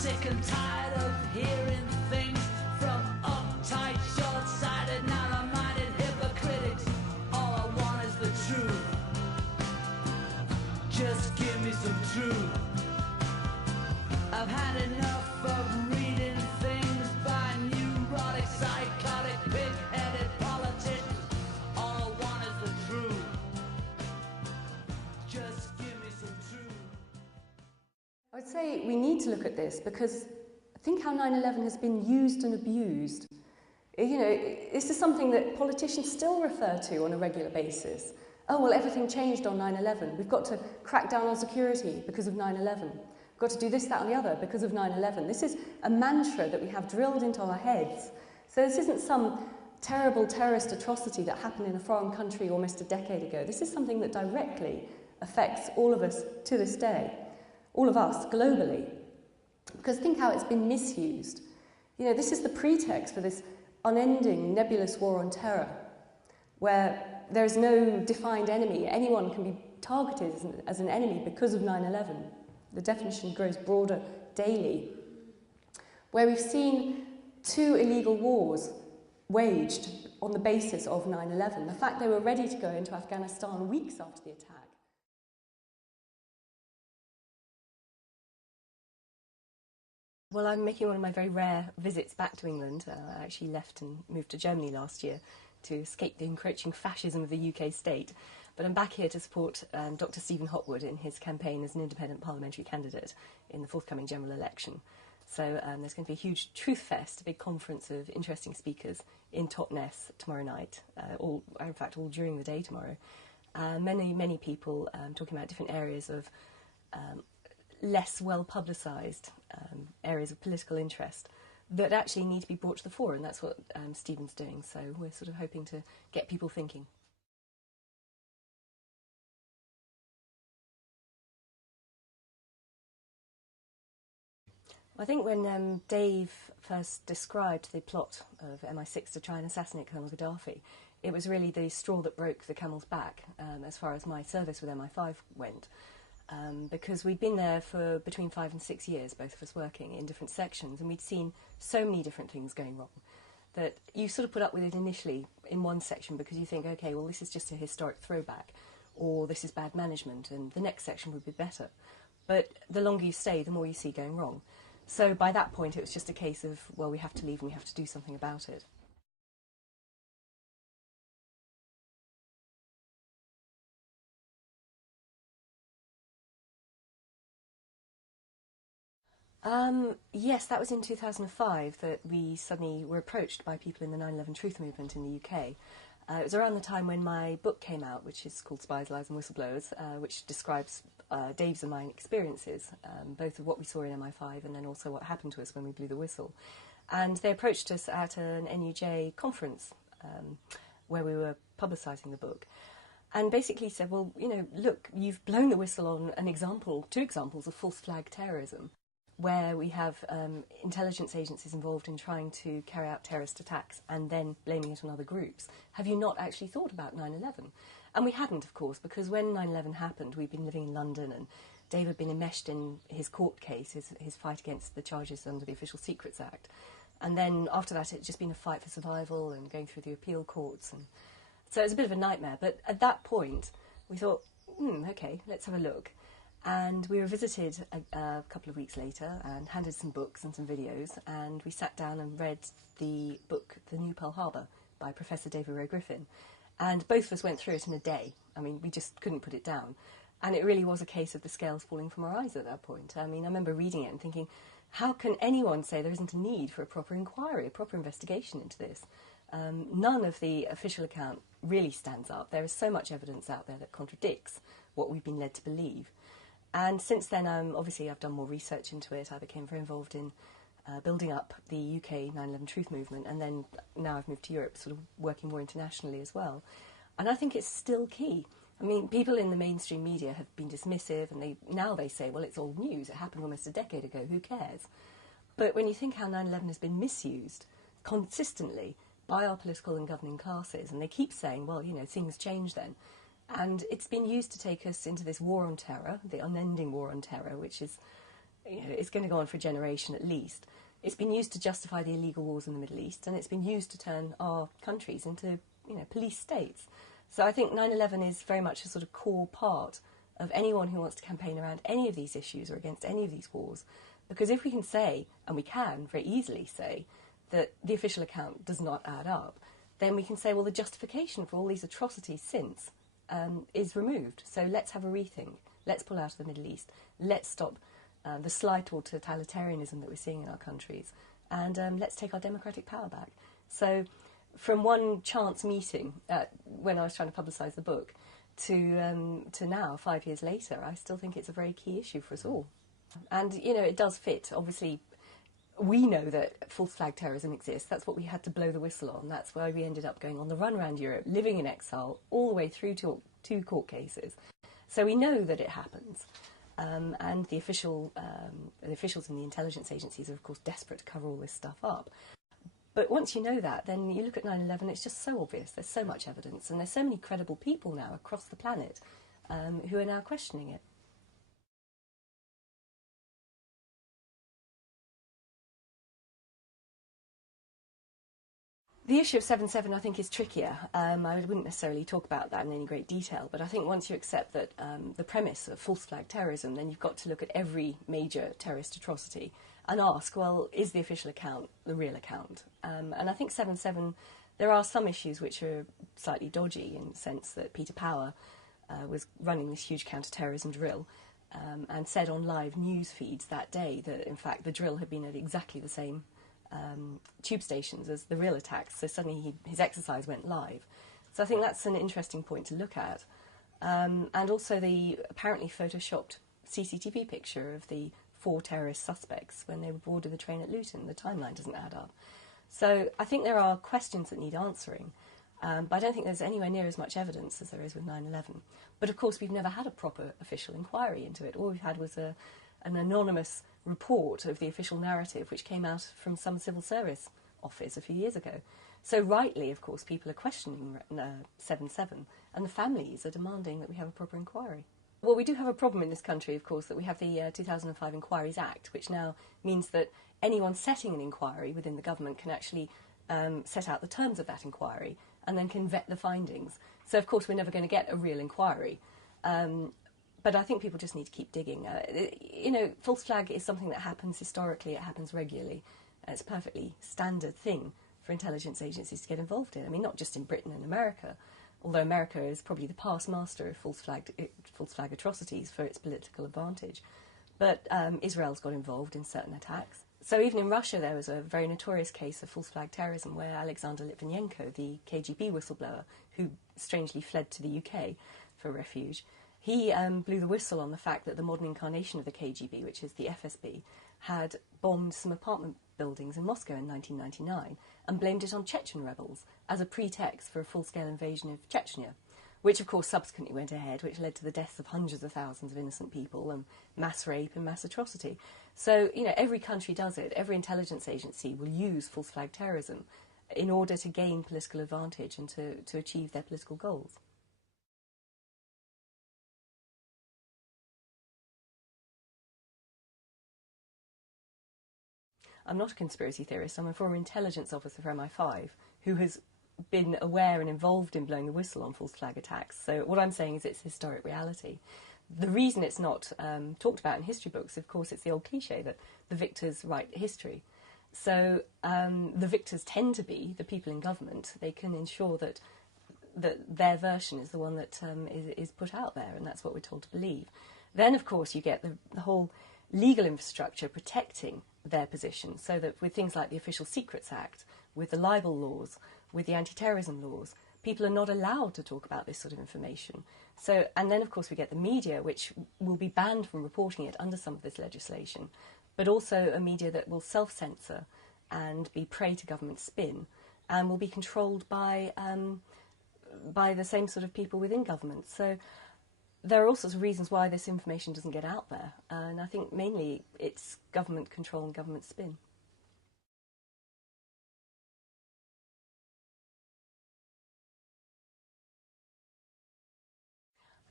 sick and tired of hearing things from uptight, short-sighted, narrow-minded hypocritics. All I want is the truth. Just give me some truth. I've had enough of reading things by neurotic, psychotic, pig-headed politicians. All I want is the truth. Just give me some truth. I would say we need to look at this because think how 9/11 has been used and abused. You know, this is something that politicians still refer to on a regular basis. Oh, well, everything changed on 9/11. We've got to crack down on security because of 9/11. We've got to do this, that and the other because of 9/11. This is a mantra that we have drilled into our heads. So this isn't some terrible terrorist atrocity that happened in a foreign country almost a decade ago. This is something that directly affects all of us to this day, all of us globally. Because think how it's been misused. You know, this is the pretext for this unending, nebulous war on terror, where there is no defined enemy. Anyone can be targeted as an enemy because of 9/11. The definition grows broader daily. Where we've seen 2 illegal wars waged on the basis of 9/11. The fact they were ready to go into Afghanistan weeks after the attack. Well, I'm making one of my very rare visits back to England. I actually left and moved to Germany last year to escape the encroaching fascism of the UK state. But I'm back here to support Dr. Stephen Hopwood in his campaign as an independent parliamentary candidate in the forthcoming general election. So there's going to be a huge truth fest, a big conference of interesting speakers in Totnes tomorrow night, all during the day tomorrow. Many people talking about different areas of less well publicised areas of political interest that actually need to be brought to the fore, and that's what Stephen's doing. So we're sort of hoping to get people thinking. I think when Dave first described the plot of MI6 to try and assassinate Colonel Gadaffi, it was really the straw that broke the camel's back as far as my service with MI5 went. Because we'd been there for between 5 and 6 years, both of us working in different sections, and we'd seen so many different things going wrong that you sort of put up with it initially in one section because you think, okay, well, this is just a historic throwback, or this is bad management, and the next section would be better. But the longer you stay, the more you see going wrong. So by that point, it was just a case of, well, we have to leave and we have to do something about it. Yes, that was in 2005 that we suddenly were approached by people in the 9/11 truth movement in the UK. It was around the time when my book came out, which is called Spies, Lies and Whistleblowers, which describes Dave's and mine experiences, both of what we saw in MI5 and then also what happened to us when we blew the whistle. And they approached us at an NUJ conference where we were publicising the book. And basically said, well, you know, look, you've blown the whistle on two examples of false flag terrorism, where we have intelligence agencies involved in trying to carry out terrorist attacks and then blaming it on other groups. Have you not actually thought about 9/11? And we hadn't, of course, because when 9/11 happened, we'd been living in London and Dave had been enmeshed in his court case, his fight against the charges under the Official Secrets Act. And then after that, it's just been a fight for survival and going through the appeal courts. And so it was a bit of a nightmare. But at that point, we thought, OK, let's have a look. And we were visited a couple of weeks later and handed some books and some videos, and we sat down and read the book The New Pearl Harbor by Professor David Ray Griffin. And both of us went through it in a day. I mean, we just couldn't put it down. And it really was a case of the scales falling from our eyes at that point. I mean, I remember reading it and thinking, how can anyone say there isn't a need for a proper inquiry, a proper investigation into this? None of the official account really stands up. There is so much evidence out there that contradicts what we've been led to believe. And since then, obviously, I've done more research into it. I became very involved in building up the UK 9/11 truth movement, and then now I've moved to Europe, sort of working more internationally as well. And I think it's still key. I mean, people in the mainstream media have been dismissive, and now they say, well, it's old news. It happened almost a decade ago. Who cares? But when you think how 9/11 has been misused consistently by our political and governing classes, and they keep saying, well, you know, things change then. And it's been used to take us into this war on terror, the unending war on terror, which is it's going to go on for a generation at least. It's been used to justify the illegal wars in the Middle East, and it's been used to turn our countries into, police states. So I think 9/11 is very much a sort of core part of anyone who wants to campaign around any of these issues or against any of these wars. Because if we can say, and we can very easily say, that the official account does not add up, then we can say, well, the justification for all these atrocities since is removed. So let's have a rethink. Let's pull out of the Middle East. Let's stop the slide toward totalitarianism that we're seeing in our countries. And let's take our democratic power back. So from one chance meeting when I was trying to publicise the book to now, 5 years later, I still think it's a very key issue for us all. And, it does fit. Obviously, we know that false flag terrorism exists. That's what we had to blow the whistle on. That's why we ended up going on the run around Europe, living in exile, all the way through to 2 court cases. So we know that it happens. And the officials in the intelligence agencies are, of course, desperate to cover all this stuff up. But once you know that, then you look at 9/11, it's just so obvious. There's so much evidence, and there's so many credible people now across the planet who are now questioning it. The issue of 7/7, I think, is trickier. I wouldn't necessarily talk about that in any great detail, but I think once you accept that the premise of false flag terrorism, then you've got to look at every major terrorist atrocity and ask, well, is the official account the real account? And I think 7/7, there are some issues which are slightly dodgy in the sense that Peter Power was running this huge counter-terrorism drill and said on live news feeds that day that, in fact, the drill had been at exactly the same tube stations as the real attacks, so suddenly his exercise went live. So I think that's an interesting point to look at. And also the apparently photoshopped CCTV picture of the 4 terrorist suspects when they were boarded the train at Luton. The timeline doesn't add up. So I think there are questions that need answering, but I don't think there's anywhere near as much evidence as there is with 9/11. But of course we've never had a proper official inquiry into it. All we've had was an anonymous report of the official narrative which came out from some civil service office a few years ago. So rightly, of course, people are questioning 7/7 and the families are demanding that we have a proper inquiry. Well, we do have a problem in this country, of course, that we have the 2005 Inquiries Act, which now means that anyone setting an inquiry within the government can actually set out the terms of that inquiry and then can vet the findings. So, of course, we're never going to get a real inquiry. But I think people just need to keep digging. False flag is something that happens historically, it happens regularly. It's a perfectly standard thing for intelligence agencies to get involved in. I mean, not just in Britain and America, although America is probably the past master of false flag atrocities for its political advantage. But Israel's got involved in certain attacks. So even in Russia there was a very notorious case of false flag terrorism where Alexander Litvinenko, the KGB whistleblower, who strangely fled to the UK for refuge, he blew the whistle on the fact that the modern incarnation of the KGB, which is the FSB, had bombed some apartment buildings in Moscow in 1999 and blamed it on Chechen rebels as a pretext for a full-scale invasion of Chechnya, which of course subsequently went ahead, which led to the deaths of hundreds of thousands of innocent people and mass rape and mass atrocity. So, every country does it. Every intelligence agency will use false flag terrorism in order to gain political advantage and to achieve their political goals. I'm not a conspiracy theorist. I'm a former intelligence officer for MI5 who has been aware and involved in blowing the whistle on false flag attacks. So what I'm saying is it's historic reality. The reason it's not talked about in history books, of course, it's the old cliche that the victors write history. So the victors tend to be the people in government. They can ensure that their version is the one that is put out there, and that's what we're told to believe. Then, of course, you get the whole legal infrastructure protecting their position, so that with things like the Official Secrets Act, with the libel laws, with the anti-terrorism laws, people are not allowed to talk about this sort of information. So, and then of course we get the media, which will be banned from reporting it under some of this legislation, but also a media that will self-censor and be prey to government spin, and will be controlled by the same sort of people within government. So there are all sorts of reasons why this information doesn't get out there, and I think mainly it's government control and government spin.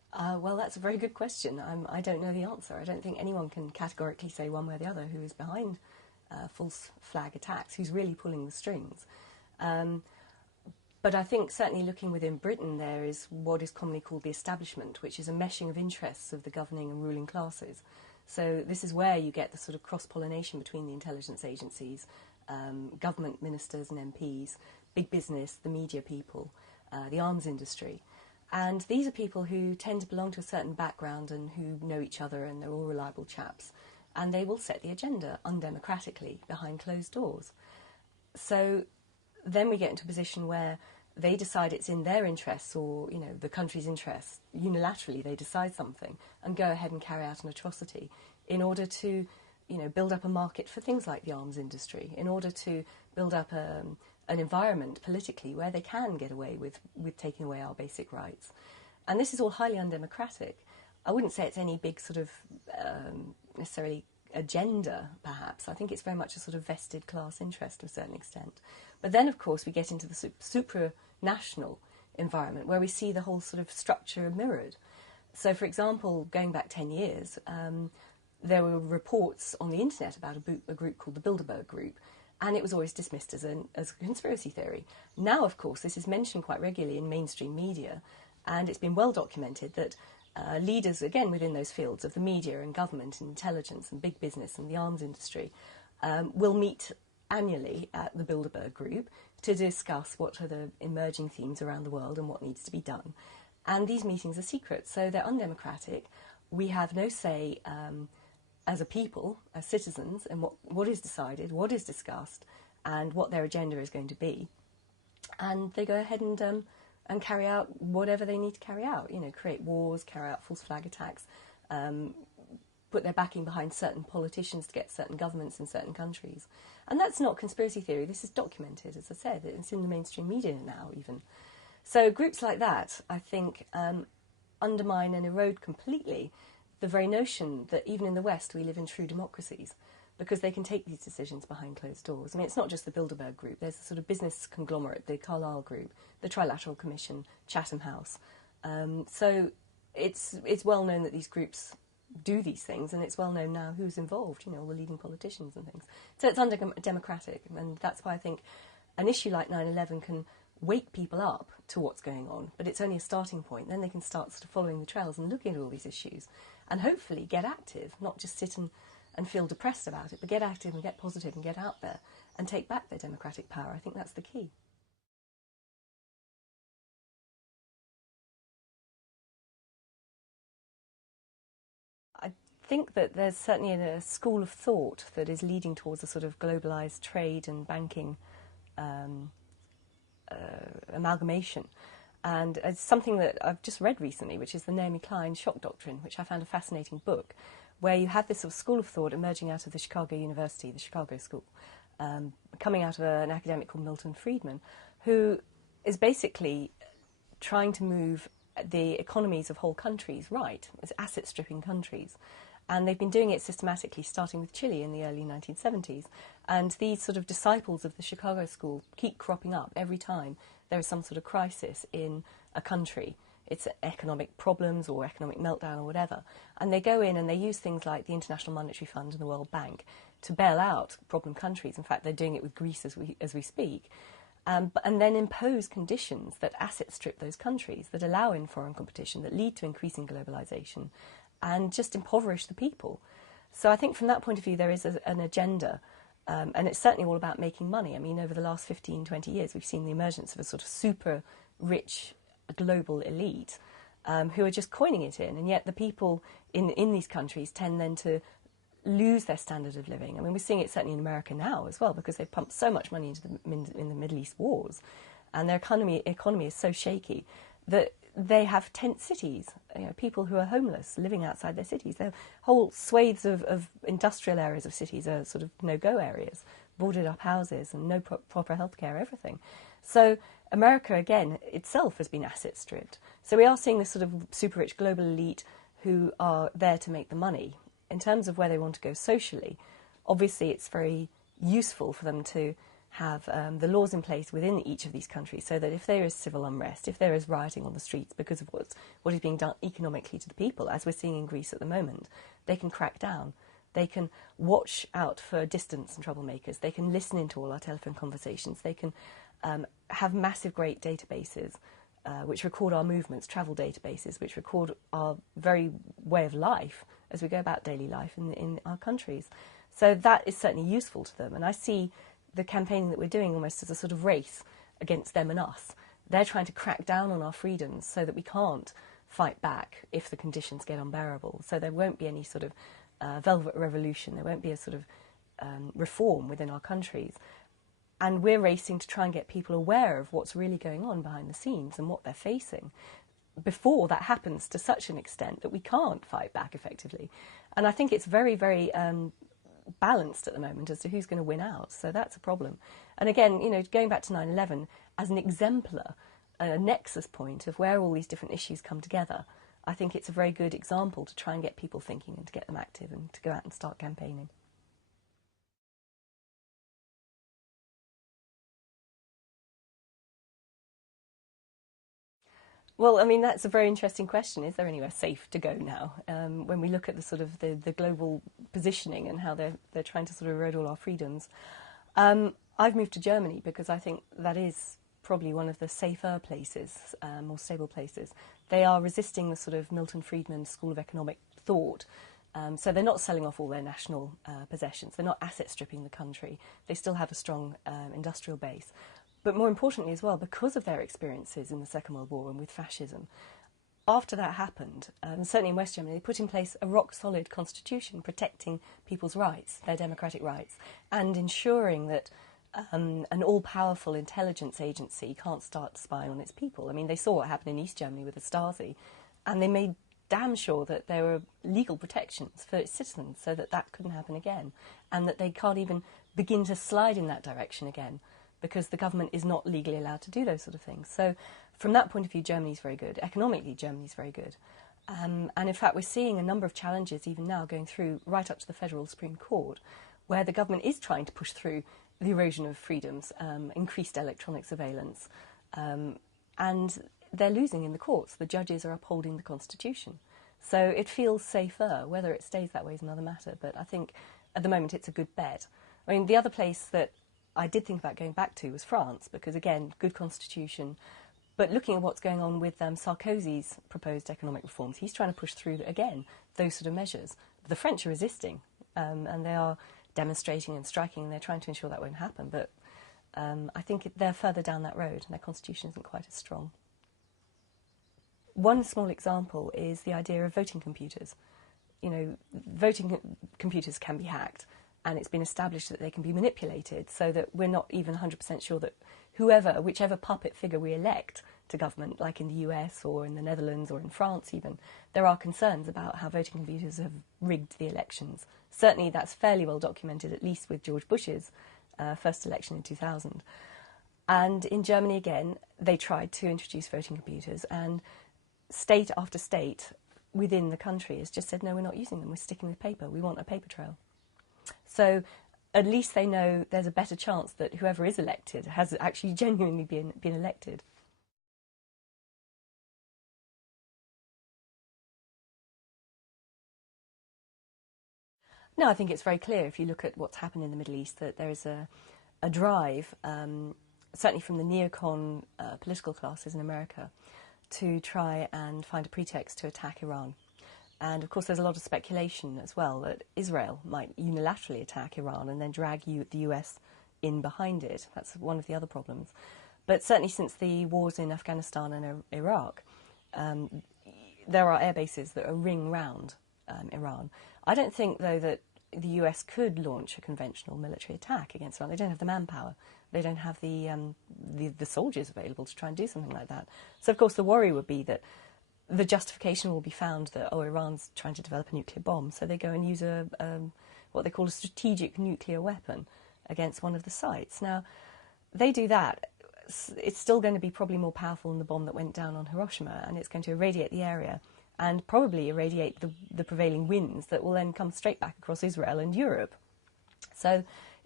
Well, that's a very good question. I don't know the answer. I don't think anyone can categorically say one way or the other who is behind false flag attacks, who's really pulling the strings. But I think certainly looking within Britain, there is what is commonly called the establishment, which is a meshing of interests of the governing and ruling classes. So this is where you get the sort of cross-pollination between the intelligence agencies, government ministers and MPs, big business, the media people, the arms industry. And these are people who tend to belong to a certain background and who know each other, and they're all reliable chaps. And they will set the agenda undemocratically behind closed doors. So then we get into a position where they decide it's in their interests, or, you know, the country's interests. Unilaterally, they decide something and go ahead and carry out an atrocity in order to, you know, build up a market for things like the arms industry, in order to build up an environment politically where they can get away with taking away our basic rights. And this is all highly undemocratic. I wouldn't say it's any big sort of necessarily agenda, perhaps. I think it's very much a sort of vested class interest to a certain extent. But then, of course, we get into the supranational environment where we see the whole sort of structure mirrored. So, for example, going back 10 years, there were reports on the internet about a group called the Bilderberg Group, and it was always dismissed as a conspiracy theory. Now, of course, this is mentioned quite regularly in mainstream media, and it's been well documented that leaders, again, within those fields of the media and government and intelligence and big business and the arms industry will meet annually at the Bilderberg Group to discuss what are the emerging themes around the world and what needs to be done. And these meetings are secret, so they're undemocratic. We have no say as a people, as citizens, in what is decided, what is discussed, and what their agenda is going to be. And they go ahead and carry out whatever they need to carry out, you know, create wars, carry out false flag attacks, put their backing behind certain politicians to get certain governments in certain countries. And that's not conspiracy theory, this is documented, as I said, it's in the mainstream media now even. So groups like that, I think, undermine and erode completely the very notion that even in the West we live in true democracies, because they can take these decisions behind closed doors. I mean, it's not just the Bilderberg Group, there's a sort of business conglomerate, the Carlyle Group, the Trilateral Commission, Chatham House. So it's well known that these groups do these things, and it's well known now who's involved, you know, all the leading politicians and things. So it's undemocratic, and that's why I think an issue like 9/11 can wake people up to what's going on, but it's only a starting point. Then they can start sort of following the trails and looking at all these issues and hopefully get active, not just sit and feel depressed about it, but get active and get positive and get out there and take back their democratic power. I think that's the key. I think that there's certainly a school of thought that is leading towards a sort of globalised trade and banking amalgamation. And it's something that I've just read recently, which is the Naomi Klein Shock Doctrine, which I found a fascinating book, where you have this sort of school of thought emerging out of the Chicago University, the Chicago School, coming out of an academic called Milton Friedman, who is basically trying to move the economies of whole countries right, as asset-stripping countries. And they've been doing it systematically, starting with Chile in the early 1970s. And these sort of disciples of the Chicago School keep cropping up every time there is some sort of crisis in a country. It's economic problems or economic meltdown or whatever. And they go in and they use things like the International Monetary Fund and the World Bank to bail out problem countries. In fact, they're doing it with Greece as we speak. And then impose conditions that asset strip those countries, that allow in foreign competition, that lead to increasing globalisation, and just impoverish the people. So I think from that point of view there is an agenda, and it's certainly all about making money. I mean, over the last 15, 20 years we've seen the emergence of a sort of super rich global elite who are just coining it in, and yet the people in these countries tend then to lose their standard of living. I mean, we're seeing it certainly in America now as well, because they've pumped so much money into in the Middle East wars, and their economy is so shaky that they have tent cities, you know, people who are homeless living outside their cities. There are whole swathes of industrial areas of cities are sort of no-go areas, boarded up houses and no proper healthcare, everything. So America, again, itself has been asset stripped. So we are seeing this sort of super-rich global elite who are there to make the money. In terms of where they want to go socially, obviously it's very useful for them to have the laws in place within each of these countries so that if there is civil unrest, if there is rioting on the streets because of what is being done economically to the people, as we're seeing in Greece at the moment, they can crack down. They can watch out for dissidents and troublemakers. They can listen into all our telephone conversations. They can have massive, great databases which record our movements, travel databases, which record our very way of life as we go about daily life in our countries. So that is certainly useful to them. And I see the campaigning that we're doing almost as a sort of race against them and us. They're trying to crack down on our freedoms so that we can't fight back if the conditions get unbearable. So there won't be any sort of velvet revolution. There won't be a sort of reform within our countries. And we're racing to try and get people aware of what's really going on behind the scenes and what they're facing before that happens to such an extent that we can't fight back effectively. And I think it's very, very balanced at the moment as to who's going to win out. So that's a problem. And again, you know, going back to 9/11 as an exemplar, a nexus point of where all these different issues come together, I think it's a very good example to try and get people thinking and to get them active and to go out and start campaigning. Well, I mean, that's a very interesting question. Is there anywhere safe to go now? When we look at the sort of the global positioning and how they're trying to sort of erode all our freedoms. I've moved to Germany because I think that is probably one of the safer places, more stable places. They are resisting the sort of Milton Friedman School of Economic thought. So they're not selling off all their national possessions. They're not asset stripping the country. They still have a strong industrial base. But more importantly as well, because of their experiences in the Second World War and with fascism, after that happened, certainly in West Germany, they put in place a rock-solid constitution protecting people's rights, their democratic rights, and ensuring that an all-powerful intelligence agency can't start spying on its people. I mean, they saw what happened in East Germany with the Stasi, and they made damn sure that there were legal protections for its citizens so that that couldn't happen again, and that they can't even begin to slide in that direction again, because the government is not legally allowed to do those sort of things. So from that point of view, Germany's very good. Economically, Germany's very good. And in fact, we're seeing a number of challenges even now going through right up to the Federal Supreme Court, where the government is trying to push through the erosion of freedoms, increased electronic surveillance, and they're losing in the courts. The judges are upholding the Constitution. So it feels safer. Whether it stays that way is another matter, but I think at the moment it's a good bet. I mean, the other place that I did think about going back to was France, because again, good constitution. But looking at what's going on with Sarkozy's proposed economic reforms, he's trying to push through, again, those sort of measures. The French are resisting, and they are demonstrating and striking, and they're trying to ensure that won't happen. But I think they're further down that road, and their constitution isn't quite as strong. One small example is the idea of voting computers. You know, voting computers can be hacked, and it's been established that they can be manipulated so that we're not even 100% sure that whichever puppet figure we elect to government, like in the US or in the Netherlands or in France even, there are concerns about how voting computers have rigged the elections. Certainly that's fairly well documented, at least with George Bush's first election in 2000. And in Germany, again, they tried to introduce voting computers, and state after state within the country has just said, no, we're not using them, we're sticking with paper, we want a paper trail. So at least they know there's a better chance that whoever is elected has actually genuinely been elected. No, I think it's very clear if you look at what's happened in the Middle East that there is a drive, certainly from the neocon political classes in America, to try and find a pretext to attack Iran. And of course there's a lot of speculation as well that Israel might unilaterally attack Iran and then drag the US in behind it. That's one of the other problems. But certainly since the wars in Afghanistan and Iraq, there are air bases that are ring round Iran. I don't think, though, that the US could launch a conventional military attack against Iran. They don't have the manpower. They don't have the soldiers available to try and do something like that. So, of course, the worry would be that the justification will be found that, oh, Iran's trying to develop a nuclear bomb, so they go and use what they call a strategic nuclear weapon against one of the sites. Now, they do that. It's still going to be probably more powerful than the bomb that went down on Hiroshima, and it's going to irradiate the area and probably irradiate the prevailing winds that will then come straight back across Israel and Europe. So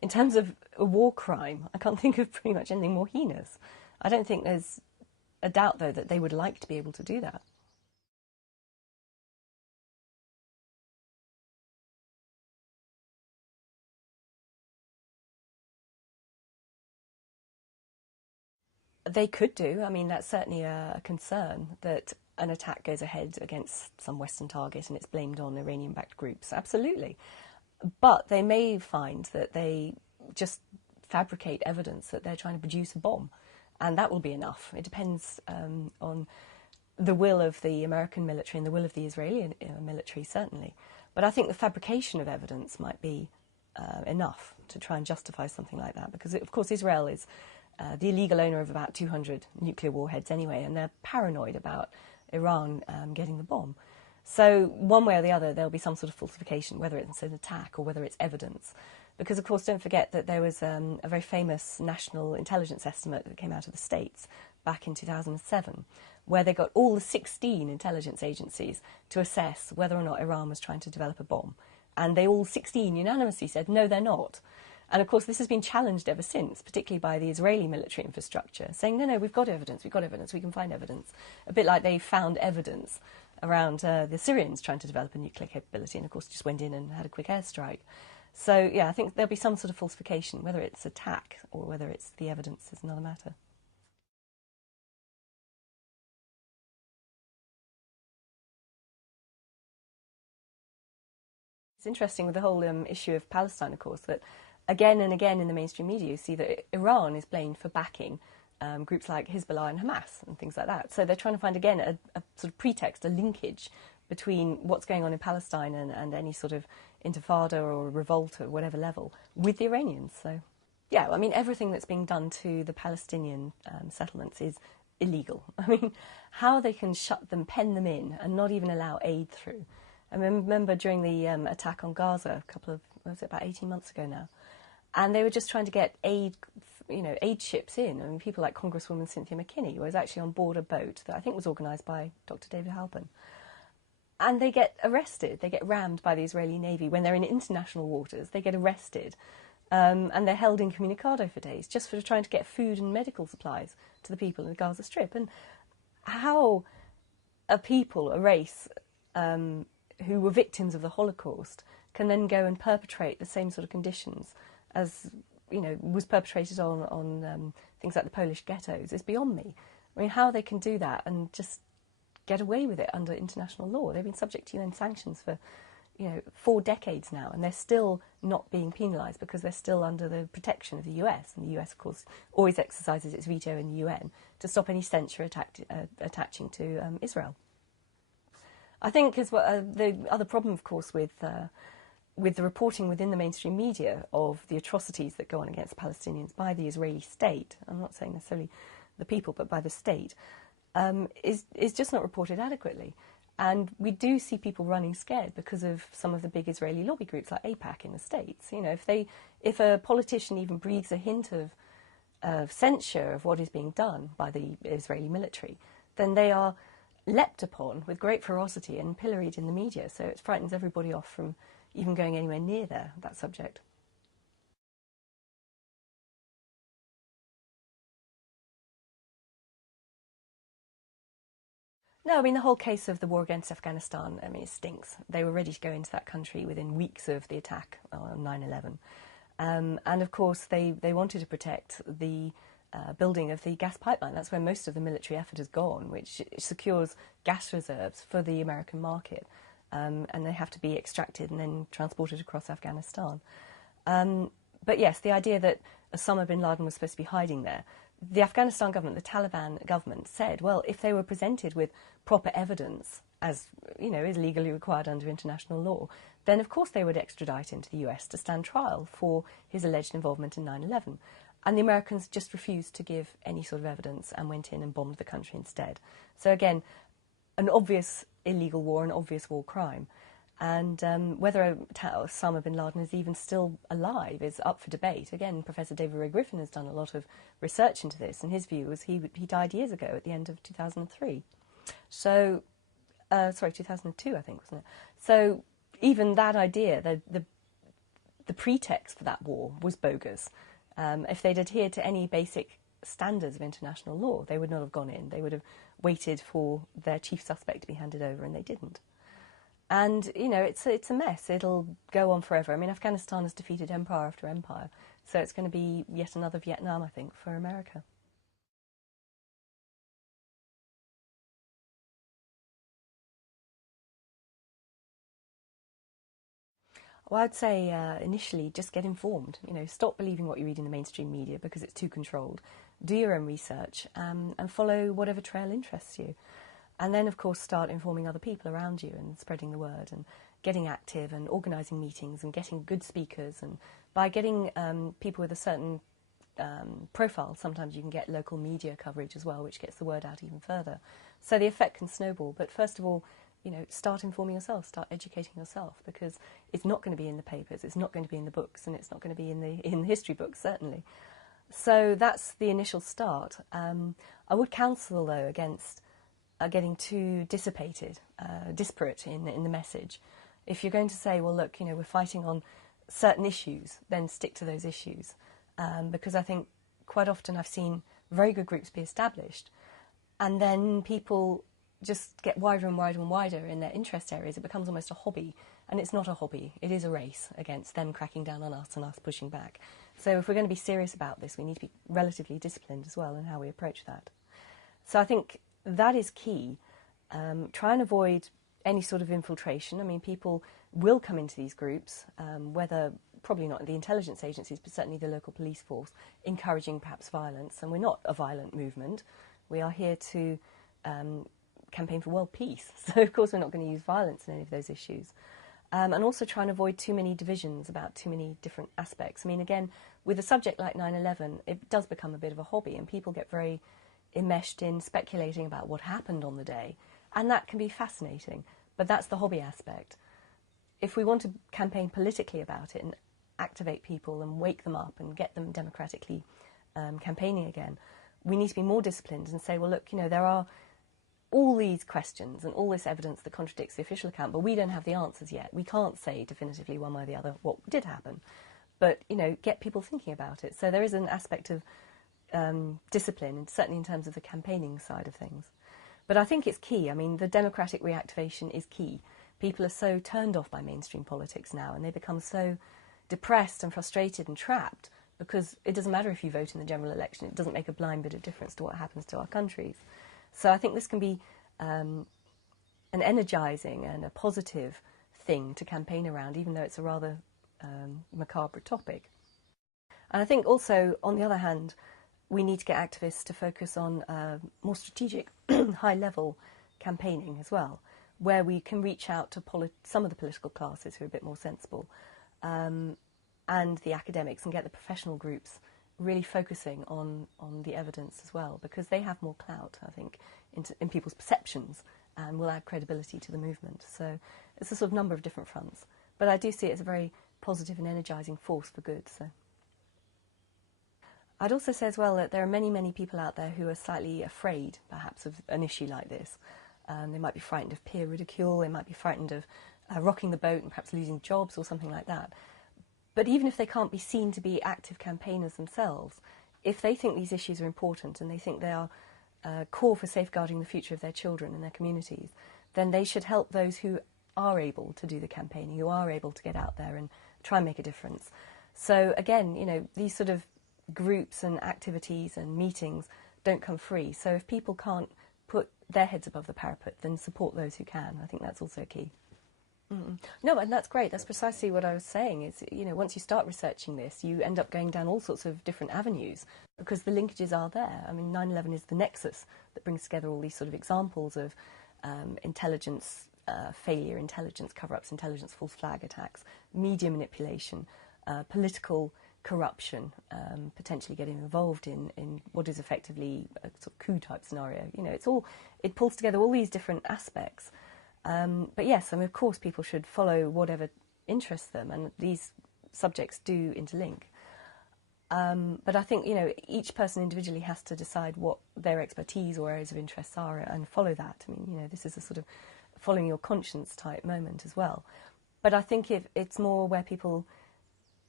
in terms of a war crime, I can't think of pretty much anything more heinous. I don't think there's a doubt, though, that they would like to be able to do that. They could do. I mean, that's certainly a concern, that an attack goes ahead against some Western target and it's blamed on Iranian-backed groups. Absolutely. But they may find that they just fabricate evidence that they're trying to produce a bomb, and that will be enough. It depends on the will of the American military and the will of the Israeli military, certainly. But I think the fabrication of evidence might be enough to try and justify something like that, because, of course, Israel is the illegal owner of about 200 nuclear warheads anyway, and they're paranoid about Iran getting the bomb. So one way or the other, there'll be some sort of falsification, whether it's an attack or whether it's evidence. Because, of course, don't forget that there was a very famous national intelligence estimate that came out of the States back in 2007, where they got all the 16 intelligence agencies to assess whether or not Iran was trying to develop a bomb. And they all 16 unanimously said, no, they're not. And, of course, this has been challenged ever since, particularly by the Israeli military infrastructure, saying, no, we've got evidence, we can find evidence. A bit like they found evidence around the Syrians trying to develop a nuclear capability and, of course, just went in and had a quick airstrike. So, yeah, I think there'll be some sort of falsification. Whether it's attack or whether it's the evidence is another matter. It's interesting with the whole issue of Palestine, of course, that again and again in the mainstream media you see that Iran is blamed for backing groups like Hezbollah and Hamas and things like that. So they're trying to find, again, a sort of pretext, a linkage between what's going on in Palestine and any sort of intifada or revolt at whatever level with the Iranians. So, yeah, I mean, everything that's being done to the Palestinian settlements is illegal. I mean, how they can shut them, pen them in, and not even allow aid through. I remember during the attack on Gaza about 18 months ago now, and they were just trying to get aid ships in. I mean, people like Congresswoman Cynthia McKinney was actually on board a boat that I think was organised by Dr. David Halpern. And they get arrested. They get rammed by the Israeli Navy. When they're in international waters, they get arrested. And they're held incommunicado for days just for trying to get food and medical supplies to the people in the Gaza Strip. And how a people, a race, who were victims of the Holocaust can then go and perpetrate the same sort of conditions as, was perpetrated on things like the Polish ghettos is beyond me. I mean, how they can do that and just get away with it under international law. They've been subject to UN sanctions for, 4 decades now, and they're still not being penalised because they're still under the protection of the US. And the US, of course, always exercises its veto in the UN to stop any censure attaching to Israel. I think as well, the other problem, of course, with the reporting within the mainstream media of the atrocities that go on against Palestinians by the Israeli state, I'm not saying necessarily the people, but by the state, is just not reported adequately. And we do see people running scared because of some of the big Israeli lobby groups like AIPAC in the States. If a politician even breathes a hint of censure of what is being done by the Israeli military, then they are leapt upon with great ferocity and pilloried in the media. So it frightens everybody off from even going anywhere near that subject. No, I mean, the whole case of the war against Afghanistan, I mean, it stinks. They were ready to go into that country within weeks of the attack on 9/11. And, of course, they wanted to protect the building of the gas pipeline. That's where most of the military effort has gone, which secures gas reserves for the American market. And they have to be extracted and then transported across Afghanistan. But, yes, the idea that Osama bin Laden was supposed to be hiding there, the Afghanistan government, the Taliban government, said, well, if they were presented with proper evidence, as is legally required under international law, then of course they would extradite him to the US to stand trial for his alleged involvement in 9/11. And the Americans just refused to give any sort of evidence and went in and bombed the country instead. So again, an obvious illegal war, an obvious war crime. And whether Osama bin Laden is even still alive is up for debate. Again, Professor David Ray Griffin has done a lot of research into this, and his view was he died years ago at the end of 2003. So, 2002, I think, wasn't it? So even that idea, the pretext for that war was bogus. If they'd adhered to any basic standards of international law, they would not have gone in. They would have waited for their chief suspect to be handed over, and they didn't. And, you know, it's a mess. It'll go on forever. I mean, Afghanistan has defeated empire after empire, so it's going to be yet another Vietnam, I think, for America. Well, I'd say initially just get informed. You know, stop believing what you read in the mainstream media because it's too controlled. Do your own research and follow whatever trail interests you. And then, of course, start informing other people around you and spreading the word and getting active and organising meetings and getting good speakers. And by getting people with a certain profile, sometimes you can get local media coverage as well, which gets the word out even further. So the effect can snowball. But first of all, you know, start informing yourself, start educating yourself, because it's not going to be in the papers, it's not going to be in the books, and it's not going to be in the history books, certainly. So that's the initial start. I would counsel, though, against getting too dissipated, disparate in the message. If you're going to say, well, look, you know, we're fighting on certain issues, then stick to those issues. Because I think quite often I've seen very good groups be established, and then people just get wider and wider and wider in their interest areas. It becomes almost a hobby, and it's not a hobby. It is a race against them cracking down on us and us pushing back. So if we're going to be serious about this, we need to be relatively disciplined as well in how we approach that. So I think that is key. Try and avoid any sort of infiltration. I mean, people will come into these groups, whether probably not the intelligence agencies, but certainly the local police force, encouraging perhaps violence. And we're not a violent movement. We are here to campaign for world peace. So, of course, we're not going to use violence in any of those issues. And also try and avoid too many divisions about too many different aspects. I mean, again, with a subject like 9/11, it does become a bit of a hobby, and people get very enmeshed in speculating about what happened on the day. And that can be fascinating, but that's the hobby aspect. If we want to campaign politically about it and activate people and wake them up and get them democratically campaigning again, we need to be more disciplined and say, well, look, you know, there are all these questions and all this evidence that contradicts the official account, but we don't have the answers yet. We can't say definitively one way or the other what did happen. But, you know, get people thinking about it. So there is an aspect of discipline, and certainly in terms of the campaigning side of things. But I think it's key. I mean, the democratic reactivation is key. People are so turned off by mainstream politics now, and they become so depressed and frustrated and trapped because it doesn't matter if you vote in the general election. It doesn't make a blind bit of difference to what happens to our countries. So I think this can be an energising and a positive thing to campaign around, even though it's a rather macabre topic. And I think also, on the other hand, we need to get activists to focus on more strategic, high-level campaigning as well, where we can reach out to some of the political classes who are a bit more sensible, and the academics, and get the professional groups really focusing on the evidence as well, because they have more clout, I think, in people's perceptions, and will add credibility to the movement. So it's a sort of number of different fronts. But I do see it as a very positive and energising force for good. So I'd also say as well that there are many, many people out there who are slightly afraid, perhaps, of an issue like this. They might be frightened of peer ridicule, they might be frightened of rocking the boat and perhaps losing jobs or something like that. But even if they can't be seen to be active campaigners themselves, if they think these issues are important and they think they are core for safeguarding the future of their children and their communities, then they should help those who are able to do the campaigning, who are able to get out there and try and make a difference. So again, you know, these sort of groups and activities and meetings don't come free. So if people can't put their heads above the parapet, then support those who can. I think that's also key. No, and that's great. That's precisely what I was saying. Is, you know, once you start researching this, you end up going down all sorts of different avenues because the linkages are there. I mean, 9/11 is the nexus that brings together all these sort of examples of intelligence failure, intelligence cover-ups, intelligence false flag attacks, media manipulation, political corruption, potentially getting involved in what is effectively a sort of coup-type scenario. You know, it pulls together all these different aspects. But yes, I mean, of course, people should follow whatever interests them, and these subjects do interlink. But I think, you know, each person individually has to decide what their expertise or areas of interests are and follow that. I mean, you know, this is a sort of following your conscience type moment as well. But I think if it's more where people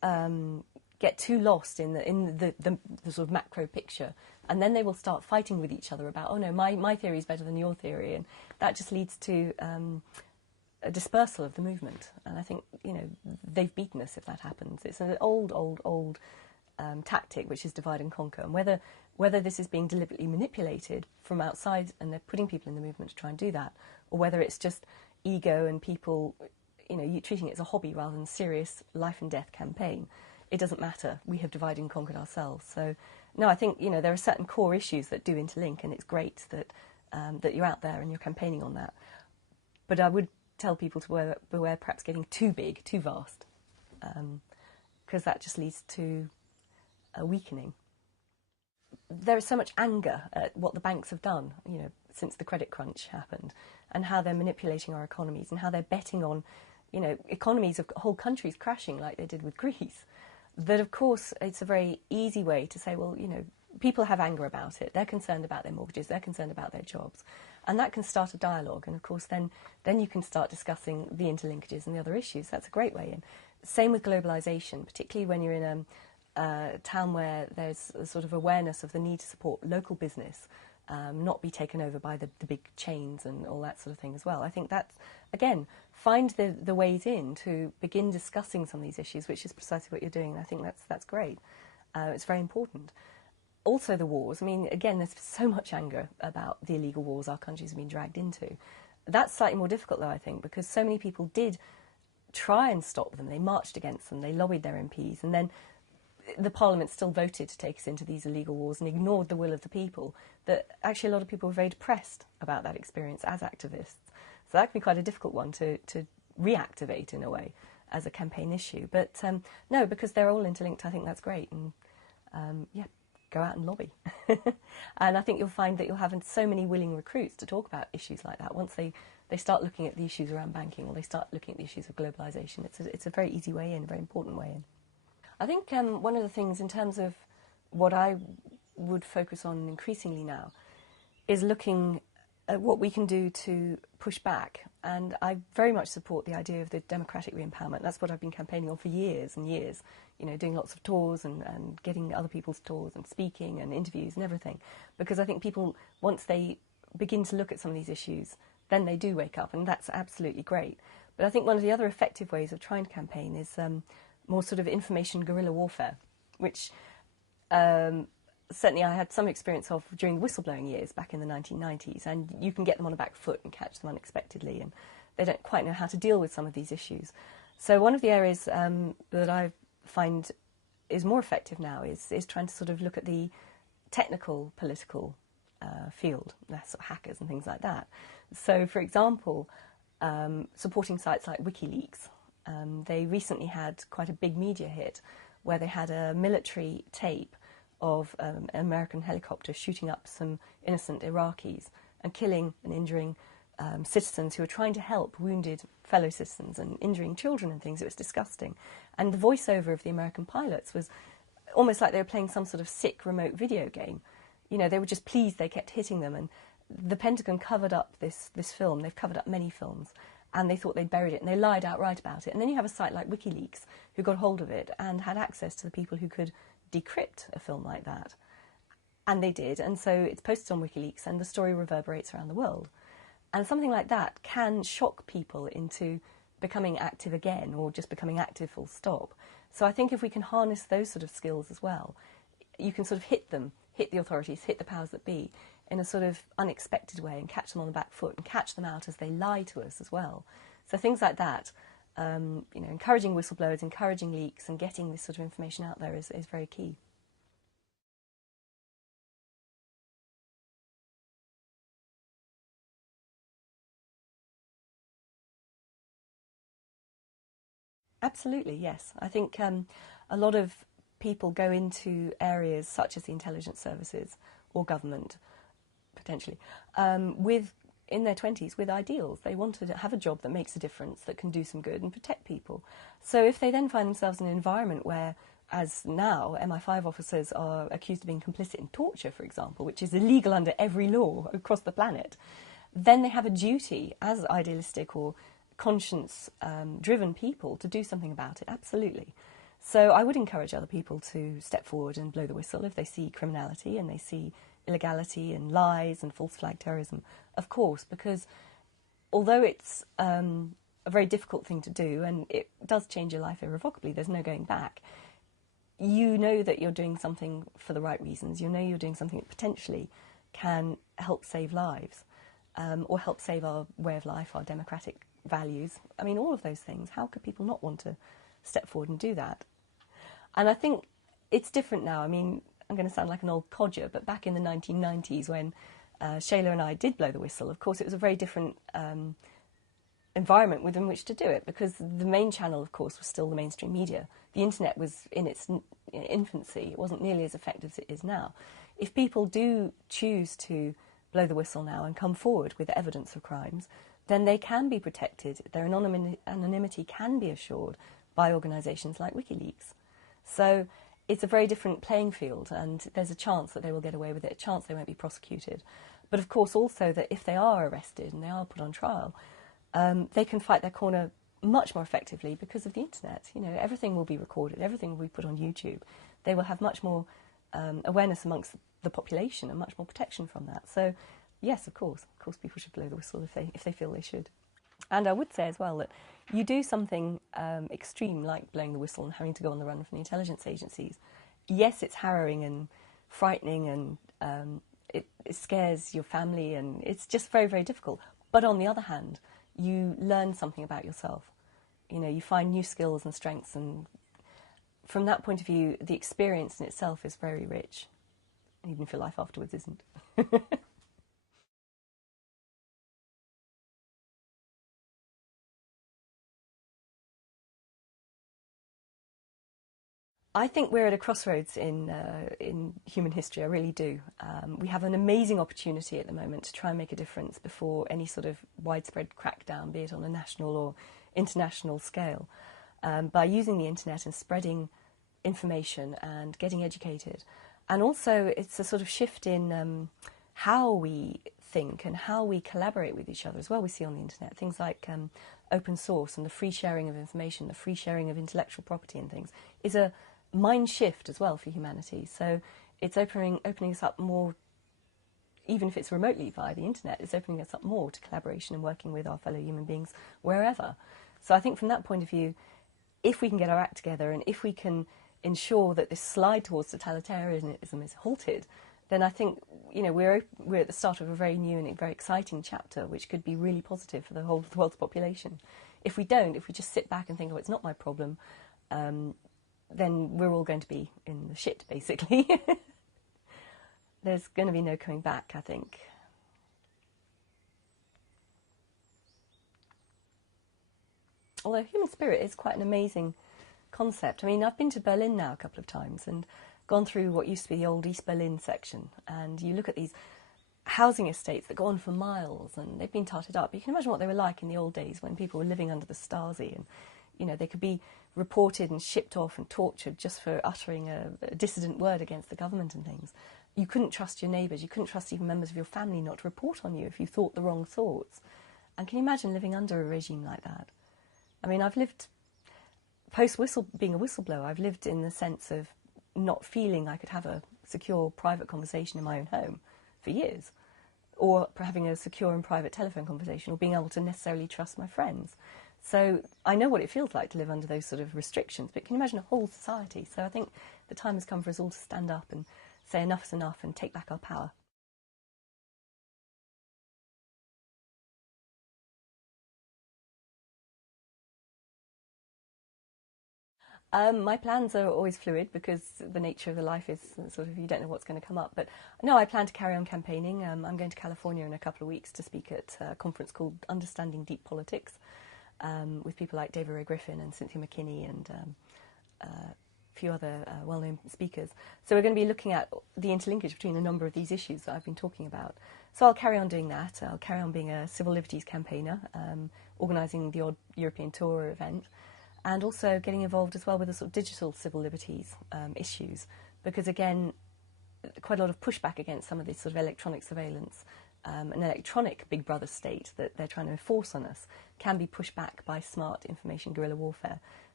get too lost in the sort of macro picture, and then they will start fighting with each other about, oh no, my theory is better than your theory, and that just leads to a dispersal of the movement. And I think, you know, they've beaten us if that happens. It's an old tactic, which is divide and conquer, and whether this is being deliberately manipulated from outside and they're putting people in the movement to try and do that, or whether it's just ego and people, you know, you treating it as a hobby rather than serious life and death campaign. It doesn't matter. We have divided and conquered ourselves. So, no, I think, you know, there are certain core issues that do interlink, and it's great that that you're out there and you're campaigning on that. But I would tell people to beware perhaps getting too big, too vast, because that just leads to a weakening. There is so much anger at what the banks have done, you know, since the credit crunch happened, and how they're manipulating our economies and how they're betting on, you know, economies of whole countries crashing like they did with Greece. That, of course, it's a very easy way to say, well, you know, people have anger about it. They're concerned about their mortgages. They're concerned about their jobs. And that can start a dialogue. And, of course, then you can start discussing the interlinkages and the other issues. That's a great way in. Same with globalisation, particularly when you're in a town where there's a sort of awareness of the need to support local business, not be taken over by the big chains and all that sort of thing as well. I think that's, again, find the ways in to begin discussing some of these issues, which is precisely what you're doing, and I think that's great. It's very important. Also the wars, I mean, again, there's so much anger about the illegal wars our countries have been dragged into. That's slightly more difficult, though, I think, because so many people did try and stop them. They marched against them, they lobbied their MPs, and then the Parliament still voted to take us into these illegal wars and ignored the will of the people, that actually a lot of people were very depressed about that experience as activists. So that can be quite a difficult one to reactivate in a way as a campaign issue. But no, because they're all interlinked, I think that's great. And yeah, go out and lobby. And I think you'll find that you'll have so many willing recruits to talk about issues like that once they start looking at the issues around banking, or they start looking at the issues of globalisation. It's a very easy way in, a very important way in. I think one of the things in terms of what I would focus on increasingly now is looking at what we can do to push back. And I very much support the idea of the democratic re-empowerment. That's what I've been campaigning on for years and years, you know, doing lots of tours and getting other people's tours and speaking and interviews and everything. Because I think people, once they begin to look at some of these issues, then they do wake up, and that's absolutely great. But I think one of the other effective ways of trying to campaign is more sort of information guerrilla warfare, which certainly I had some experience of during the whistleblowing years back in the 1990s, and you can get them on a back foot and catch them unexpectedly, and they don't quite know how to deal with some of these issues. So one of the areas that I find is more effective now is trying to sort of look at the technical political field, that's sort of hackers and things like that. So, for example, supporting sites like WikiLeaks. They recently had quite a big media hit where they had a military tape of an American helicopter shooting up some innocent Iraqis and killing and injuring citizens who were trying to help wounded fellow citizens and injuring children and things. It was disgusting. And the voiceover of the American pilots was almost like they were playing some sort of sick remote video game. You know, they were just pleased they kept hitting them. And the Pentagon covered up this film. They've covered up many films. And they thought they'd buried it, and they lied outright about it. And then you have a site like WikiLeaks who got hold of it and had access to the people who could decrypt a film like that. And they did, and so it's posted on WikiLeaks, and the story reverberates around the world. And something like that can shock people into becoming active again, or just becoming active full stop. So I think if we can harness those sort of skills as well, you can sort of hit the authorities, hit the powers that be, in a sort of unexpected way, and catch them on the back foot and catch them out as they lie to us as well. So things like that, you know, encouraging whistleblowers, encouraging leaks, and getting this sort of information out there is very key. Absolutely, yes. I think a lot of people go into areas such as the intelligence services or government, potentially, in their 20s with ideals. They want to have a job that makes a difference, that can do some good and protect people. So if they then find themselves in an environment where, as now, MI5 officers are accused of being complicit in torture, for example, which is illegal under every law across the planet, then they have a duty as idealistic or conscience-driven people to do something about it, absolutely. So I would encourage other people to step forward and blow the whistle if they see criminality and they see illegality and lies and false flag terrorism, of course, because although it's a very difficult thing to do and it does change your life irrevocably, there's no going back, you know that you're doing something for the right reasons. You know you're doing something that potentially can help save lives, or help save our way of life, our democratic values. I mean, all of those things. How could people not want to step forward and do that? And I think it's different now. I mean, I'm going to sound like an old codger, but back in the 1990s when Shayler and I did blow the whistle, of course, it was a very different environment within which to do it, because the main channel, of course, was still the mainstream media. The internet was in its infancy. It wasn't nearly as effective as it is now. If people do choose to blow the whistle now and come forward with evidence of crimes, then they can be protected. Their anonymity can be assured by organisations like WikiLeaks. So it's a very different playing field, and there's a chance that they will get away with it, a chance they won't be prosecuted. But of course also that if they are arrested and they are put on trial, they can fight their corner much more effectively because of the internet. You know, everything will be recorded, everything will be put on YouTube. They will have much more awareness amongst the population and much more protection from that. So yes, of course people should blow the whistle if they feel they should. And I would say as well that you do something extreme like blowing the whistle and having to go on the run from the intelligence agencies. Yes, it's harrowing and frightening, and it scares your family, and it's just very, very difficult. But on the other hand, you learn something about yourself. You know, you find new skills and strengths, and from that point of view, the experience in itself is very rich, even if your life afterwards isn't. I think we're at a crossroads in human history. I really do. We have an amazing opportunity at the moment to try and make a difference before any sort of widespread crackdown, be it on a national or international scale, by using the internet and spreading information and getting educated. And also, it's a sort of shift in how we think and how we collaborate with each other as well. We see on the internet things like open source and the free sharing of information, the free sharing of intellectual property and things is a mind shift as well for humanity. So it's opening us up more, even if it's remotely via the internet, it's opening us up more to collaboration and working with our fellow human beings wherever. So I think from that point of view, if we can get our act together and if we can ensure that this slide towards totalitarianism is halted, then I think, you know, we're at the start of a very new and very exciting chapter, which could be really positive for the whole of the world's population. If we don't, if we just sit back and think, oh, it's not my problem, then we're all going to be in the shit, basically. There's going to be no coming back, I think. Although human spirit is quite an amazing concept. I mean, I've been to Berlin now a couple of times and gone through what used to be the old East Berlin section, and you look at these housing estates that go on for miles and they've been tarted up. You can imagine what they were like in the old days when people were living under the Stasi, and you know, they could be reported and shipped off and tortured just for uttering a dissident word against the government and things. You couldn't trust your neighbours, you couldn't trust even members of your family not to report on you if you thought the wrong thoughts. And can you imagine living under a regime like that? I mean, I've lived, being a whistleblower, I've lived in the sense of not feeling I could have a secure private conversation in my own home for years, or having a secure and private telephone conversation, or being able to necessarily trust my friends. So I know what it feels like to live under those sort of restrictions, but can you imagine a whole society? So I think the time has come for us all to stand up and say enough is enough and take back our power. My plans are always fluid because the nature of the life is sort of, you don't know what's going to come up. But no, I plan to carry on campaigning. I'm going to California in a couple of weeks to speak at a conference called Understanding Deep Politics, with people like David Ray Griffin and Cynthia McKinney and a few other well-known speakers. So we're going to be looking at the interlinkage between a number of these issues that I've been talking about. So I'll carry on doing that. I'll carry on being a civil liberties campaigner, organising the odd European tour event, and also getting involved as well with the sort of digital civil liberties issues, because again, quite a lot of pushback against some of this sort of electronic surveillance, an electronic Big Brother state that they're trying to enforce on us, can be pushed back by smart information guerrilla warfare.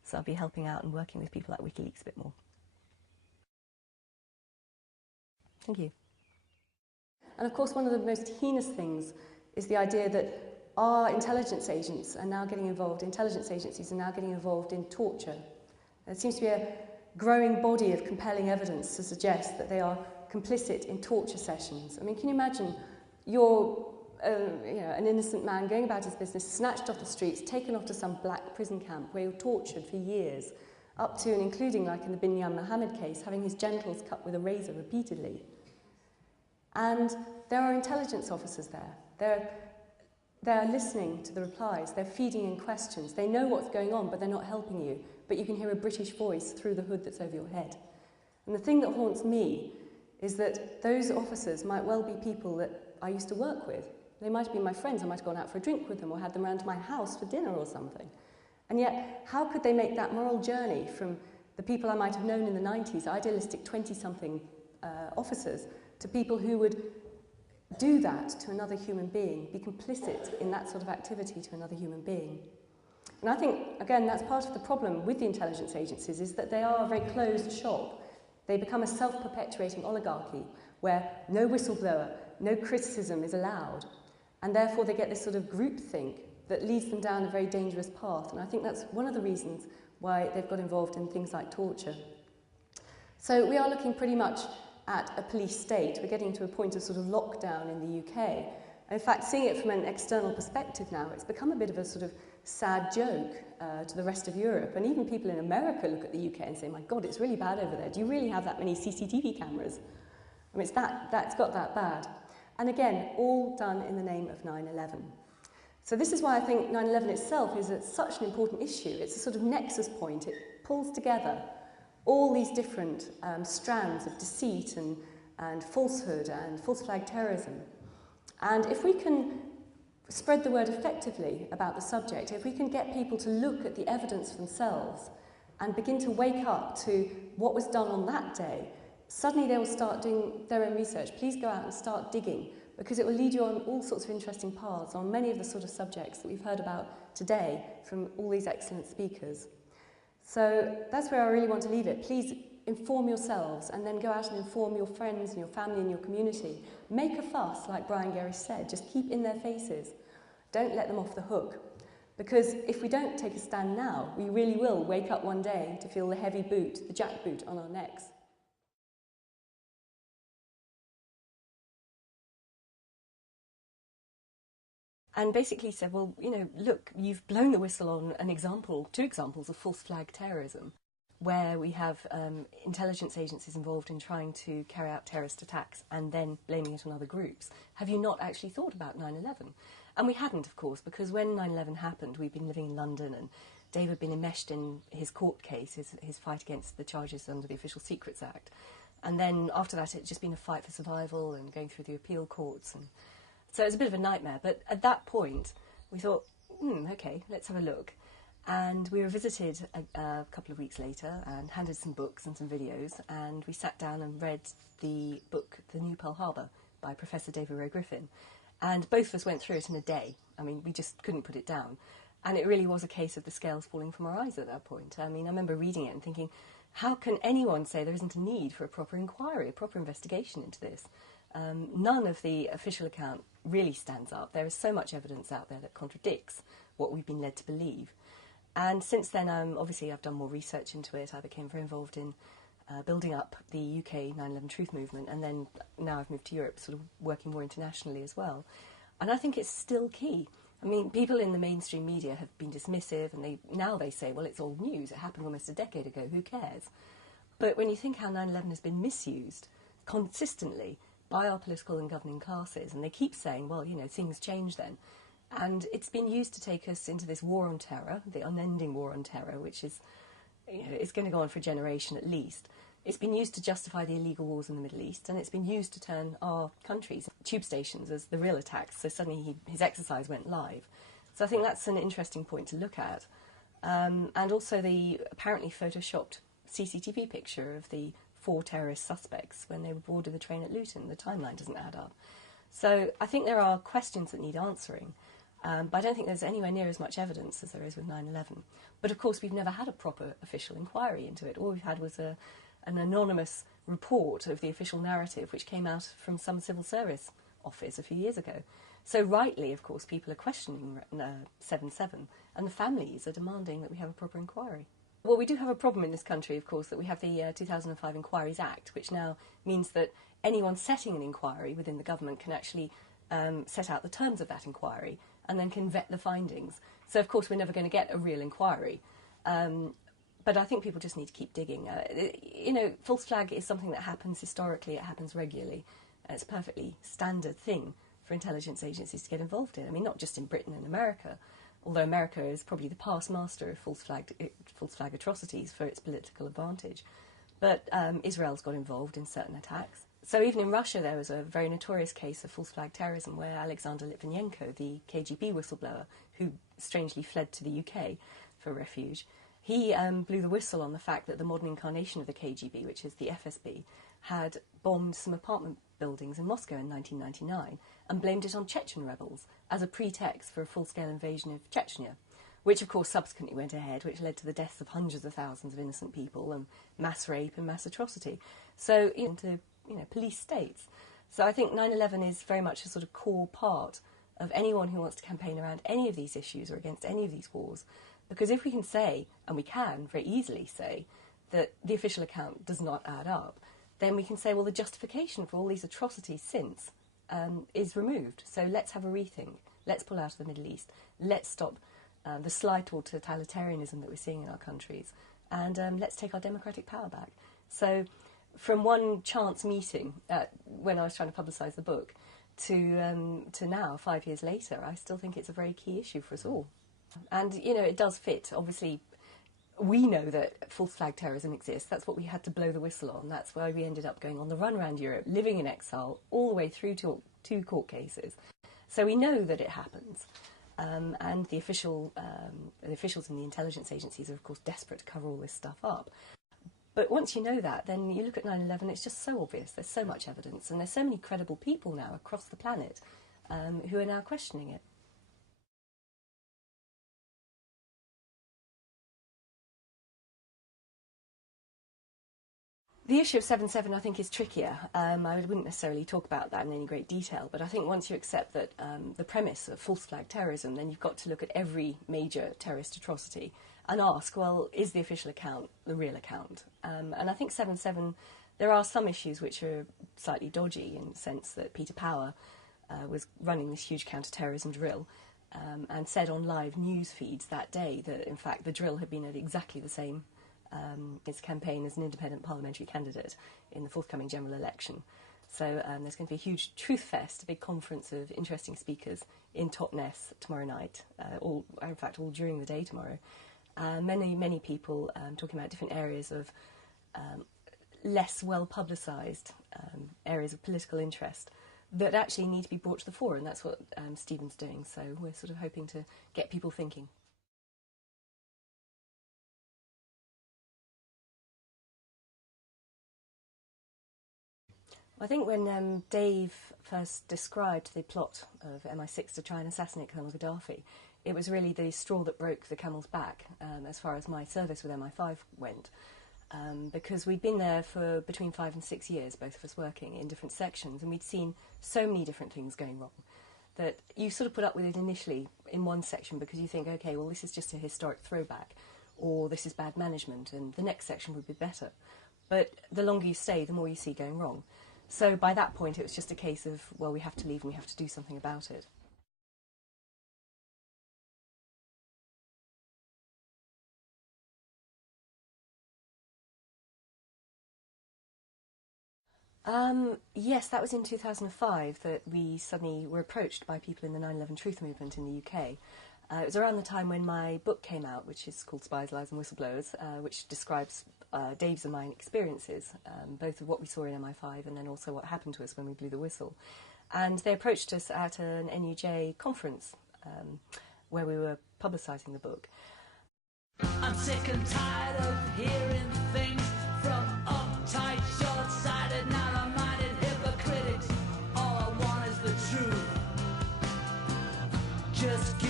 So I'll be helping out and working with people like WikiLeaks a bit more. Thank you. And of course, one of the most heinous things is the idea that our intelligence agencies are now getting involved in torture. There seems to be a growing body of compelling evidence to suggest that they are complicit in torture sessions. I mean, can you imagine you're an innocent man going about his business, snatched off the streets, taken off to some black prison camp where you're tortured for years, up to and including, like in the Binyan Mohammed case, having his genitals cut with a razor repeatedly. And there are intelligence officers there. They're listening to the replies, they're feeding in questions, they know what's going on, but they're not helping you, but you can hear a British voice through the hood that's over your head. And the thing that haunts me is that those officers might well be people that I used to work with. They might have been my friends, I might have gone out for a drink with them or had them around to my house for dinner or something. And yet, how could they make that moral journey from the people I might have known in the 90s, idealistic 20-something officers, to people who would do that to another human being, be complicit in that sort of activity to another human being? And I think, again, that's part of the problem with the intelligence agencies, is that they are a very closed shop. They become a self-perpetuating oligarchy where no whistleblower, no criticism is allowed, and therefore they get this sort of groupthink that leads them down a very dangerous path. And I think that's one of the reasons why they've got involved in things like torture. So we are looking pretty much at a police state. We're getting to a point of sort of lockdown in the UK. And in fact, seeing it from an external perspective now, it's become a bit of a sort of sad joke to the rest of Europe. And even people in America look at the UK and say, my God, it's really bad over there. Do you really have that many CCTV cameras? I mean, that's got that bad. And again, all done in the name of 9/11. So this is why I think 9/11 itself is such an important issue. It's a sort of nexus point. It pulls together all these different strands of deceit and falsehood and false flag terrorism. And if we can spread the word effectively about the subject, if we can get people to look at the evidence for themselves and begin to wake up to what was done on that day, suddenly they will start doing their own research. Please go out and start digging, because it will lead you on all sorts of interesting paths on many of the sort of subjects that we've heard about today from all these excellent speakers. So that's where I really want to leave it. Please inform yourselves and then go out and inform your friends and your family and your community. Make a fuss, like Brian Gerrish said. Just keep in their faces. Don't let them off the hook. Because if we don't take a stand now, we really will wake up one day to feel the heavy boot, the jackboot on our necks. And basically said, well, look, you've blown the whistle on two examples of false flag terrorism, where we have intelligence agencies involved in trying to carry out terrorist attacks and then blaming it on other groups. Have you not actually thought about 9/11? And we hadn't, of course, because when 9/11 happened, we'd been living in London and Dave had been enmeshed in his court case, his fight against the charges under the Official Secrets Act. And then after that, it'd just been a fight for survival and going through the appeal courts. And so it was a bit of a nightmare. But at that point, we thought, OK, let's have a look. And we were visited a couple of weeks later and handed some books and some videos, and we sat down and read the book, The New Pearl Harbor, by Professor David Ray Griffin. And both of us went through it in a day. I mean, we just couldn't put it down. And it really was a case of the scales falling from our eyes at that point. I mean, I remember reading it and thinking, how can anyone say there isn't a need for a proper inquiry, a proper investigation into this? None of the official account really stands up. There is so much evidence out there that contradicts what we've been led to believe. And since then, obviously, I've done more research into it. I became very involved in building up the UK 9/11 truth movement, and then now I've moved to Europe, sort of working more internationally as well. And I think it's still key. I mean, people in the mainstream media have been dismissive, and now they say, well, it's old news. It happened almost a decade ago. Who cares? But when you think how 9/11 has been misused consistently by our political and governing classes, and they keep saying, well, things change then. And it's been used to take us into this war on terror, the unending war on terror, which is, it's going to go on for a generation at least. It's been used to justify the illegal wars in the Middle East, and it's been used to turn our countries, tube stations, as the real attacks. So suddenly his exercise went live. So I think that's an interesting point to look at. And also the apparently photoshopped CCTV picture of the 4 terrorist suspects when they were boarded the train at Luton. The timeline doesn't add up. So I think there are questions that need answering. But I don't think there's anywhere near as much evidence as there is with 9/11. But of course, we've never had a proper official inquiry into it. All we've had was an anonymous report of the official narrative, which came out from some civil service office a few years ago. So rightly, of course, people are questioning 7/7, and the families are demanding that we have a proper inquiry. Well, we do have a problem in this country, of course, that we have the 2005 Inquiries Act, which now means that anyone setting an inquiry within the government can actually set out the terms of that inquiry and then can vet the findings. So, of course, we're never going to get a real inquiry. But I think people just need to keep digging. False flag is something that happens historically, it happens regularly. It's a perfectly standard thing for intelligence agencies to get involved in. I mean, not just in Britain and America, although America is probably the past master of false flag atrocities for its political advantage. But Israel's got involved in certain attacks. So even in Russia, there was a very notorious case of false flag terrorism where Alexander Litvinenko, the KGB whistleblower, who strangely fled to the UK for refuge, he blew the whistle on the fact that the modern incarnation of the KGB, which is the FSB, had bombed some apartment buildings in Moscow in 1999 and blamed it on Chechen rebels as a pretext for a full-scale invasion of Chechnya, which of course subsequently went ahead, which led to the deaths of hundreds of thousands of innocent people and mass rape and mass atrocity. So into police states. So I think 9/11 is very much a sort of core part of anyone who wants to campaign around any of these issues or against any of these wars. Because if we can say, and we can very easily say, that the official account does not add up, then we can say, well, the justification for all these atrocities since is removed. So let's have a rethink. Let's pull out of the Middle East. Let's stop the slide toward totalitarianism that we're seeing in our countries. And let's take our democratic power back. So from one chance meeting when I was trying to publicise the book to now, 5 years later, I still think it's a very key issue for us all. And, it does fit. Obviously, we know that false flag terrorism exists. That's what we had to blow the whistle on. That's why we ended up going on the run around Europe, living in exile, all the way through to 2 court cases. So we know that it happens. And the officials in the intelligence agencies are, of course, desperate to cover all this stuff up. But once you know that, then you look at 9/11, it's just so obvious. There's so much evidence, and there's so many credible people now across the planet who are now questioning it. The issue of 7/7, I think, is trickier. I wouldn't necessarily talk about that in any great detail, but I think once you accept that the premise of false flag terrorism, then you've got to look at every major terrorist atrocity and ask, well, is the official account the real account? And I think 7/7, there are some issues which are slightly dodgy in the sense that Peter Power was running this huge counter-terrorism drill and said on live news feeds that day that, in fact, the drill had been at exactly the same his campaign as an independent parliamentary candidate in the forthcoming general election. So there's going to be a huge truth fest, a big conference of interesting speakers in Totnes tomorrow night, all during the day tomorrow. Many people talking about different areas of less well publicised areas of political interest that actually need to be brought to the fore, and that's what Stephen's doing. So we're sort of hoping to get people thinking. I think when Dave first described the plot of MI6 to try and assassinate Colonel Gadaffi, it was really the straw that broke the camel's back as far as my service with MI5 went. Because we'd been there for between 5 and 6 years, both of us working in different sections, and we'd seen so many different things going wrong that you sort of put up with it initially in one section because you think, okay, well, this is just a historic throwback, or this is bad management, and the next section would be better. But the longer you stay, the more you see going wrong. So by that point, it was just a case of, well, we have to leave and we have to do something about it. Yes, that was in 2005 that we suddenly were approached by people in the 9/11 truth movement in the UK. It was around the time when my book came out, which is called Spies, Lies and Whistleblowers, which describes Dave's and my experiences, both of what we saw in MI5 and then also what happened to us when we blew the whistle. And they approached us at an NUJ conference where we were publicising the book. I'm sick and tired of hearing things from uptight, short-sighted, narrow-minded hypocrites. All I want is the truth. Just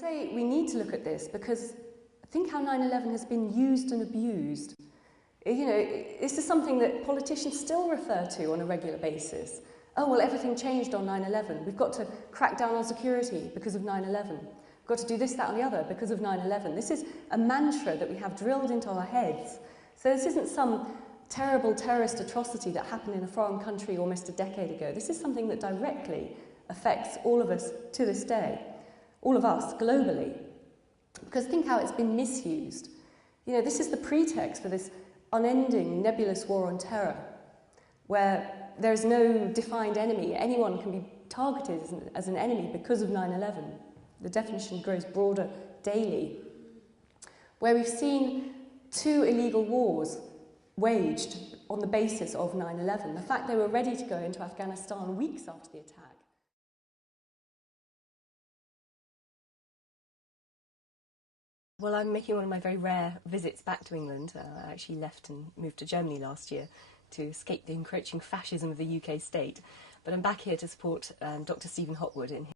say we need to look at this because think how 9/11 has been used and abused. You know, this is something that politicians still refer to on a regular basis. Oh, well, everything changed on 9/11. We've got to crack down on security because of 9/11. We've got to do this, that and the other because of 9/11. This is a mantra that we have drilled into our heads. So this isn't some terrible terrorist atrocity that happened in a foreign country almost a decade ago. This is something that directly affects all of us to this day, all of us globally. Because think how it's been misused. You know, this is the pretext for this unending nebulous war on terror, where there's no defined enemy. Anyone can be targeted as an enemy because of 9/11. The definition grows broader daily. Where we've seen 2 illegal wars waged on the basis of 9/11. The fact they were ready to go into Afghanistan weeks after the attack. Well, I'm making one of my very rare visits back to England. I actually left and moved to Germany last year to escape the encroaching fascism of the UK state. But I'm back here to support Dr. Stephen Hopwood in